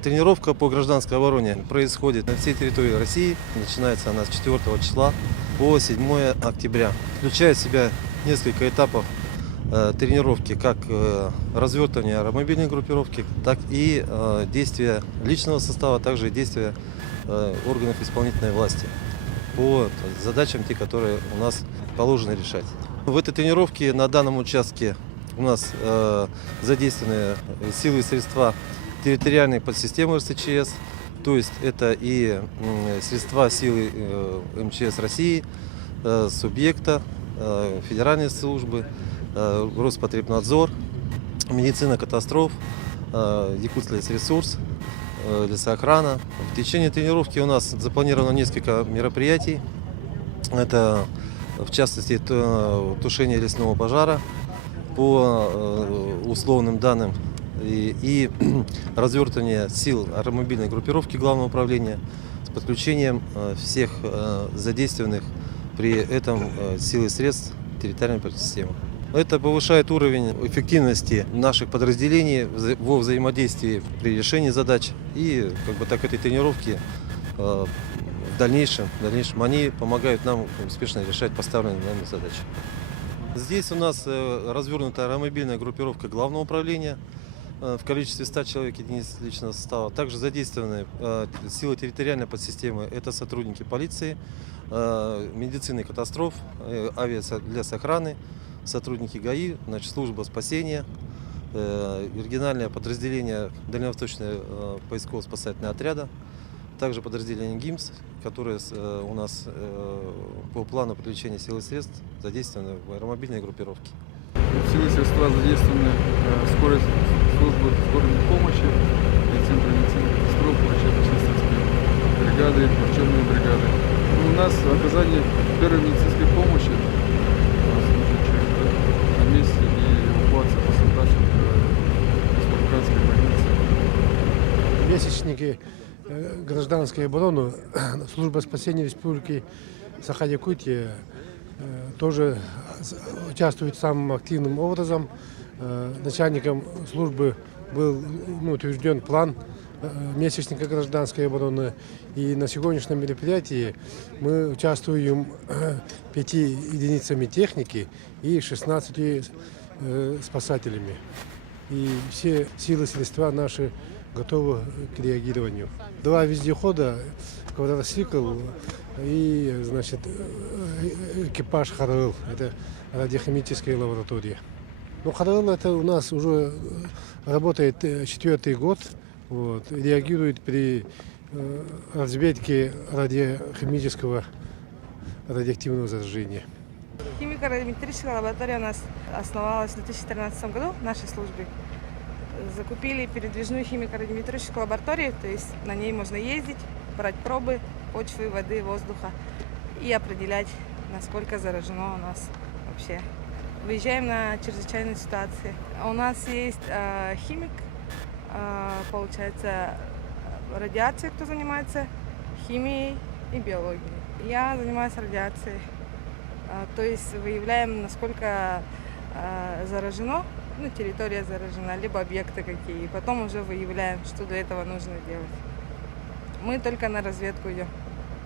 Тренировка по гражданской обороне происходит на всей территории России. Начинается она с 4 числа по 7 октября. Включает в себя несколько этапов тренировки, как развертывание аэромобильной группировки, так и действия личного состава, также и действия органов исполнительной власти по задачам, те, которые у нас положено решать. В этой тренировке на данном участке у нас задействованы силы и средства территориальной подсистемы РСЧС, то есть это и средства силы МЧС России, субъекта, федеральные службы, Роспотребнадзор, медицина катастроф, Якутсклесресурс, лесоохрана. В течение тренировки у нас запланировано несколько мероприятий. Это, в частности, тушение лесного пожара по условным данным и развертывание сил аэромобильной группировки Главного управления с подключением всех задействованных при этом сил и средств территориальной подсистемы. Это повышает уровень эффективности наших подразделений во взаимодействии при решении задач. И так этой тренировки в дальнейшем они помогают нам успешно решать поставленные нами задачи. Здесь у нас развернута аэромобильная группировка Главного управления в количестве 100 человек единиц личного состава. Также задействованы силы территориальной подсистемы. Это сотрудники полиции, медицины катастроф, авиалесохраны, сотрудники ГАИ, служба спасения, региональное подразделение Дальневосточного поисково-спасательного отряда, также подразделение ГИМС, которое у нас по плану привлечения сил и средств задействованы в аэромобильной группировке. Силы и средства задействованы службы скорой помощи, центры медицины катастроф, врачебно-медицинские бригады, врачебные бригады. У нас оказание первой медицинской помощи на месте и эвакуация пострадавших из Республиканской больницы. Месячники гражданской обороны, служба спасения Республики Саха-Якутия тоже участвует самым активным образом. Начальником службы был утвержден план месячника гражданской обороны. И на сегодняшнем мероприятии мы участвуем 5 единицами техники и 16 спасателями. И все силы и средства наши готовы к реагированию. 2 вездехода, квадроцикл и экипаж ХАРЛ. Это радиохимическая лаборатория. ХАРЛ это у нас уже работает 4-й год. Реагирует при разведке радиохимического радиоактивного заражения. Химико-радиометрическая лаборатория у нас основалась в 2013 году в нашей службе. Закупили передвижную химико-радиометрическую лабораторию, то есть на ней можно ездить, брать пробы почвы, воды, воздуха и определять, насколько заражено у нас вообще. Выезжаем на чрезвычайные ситуации. У нас есть химик, получается, радиацией, кто занимается, химией и биологией. Я занимаюсь радиацией, то есть выявляем, насколько заражено, территория заражена, либо объекты какие, и потом уже выявляем, что для этого нужно делать. Мы только на разведку идем.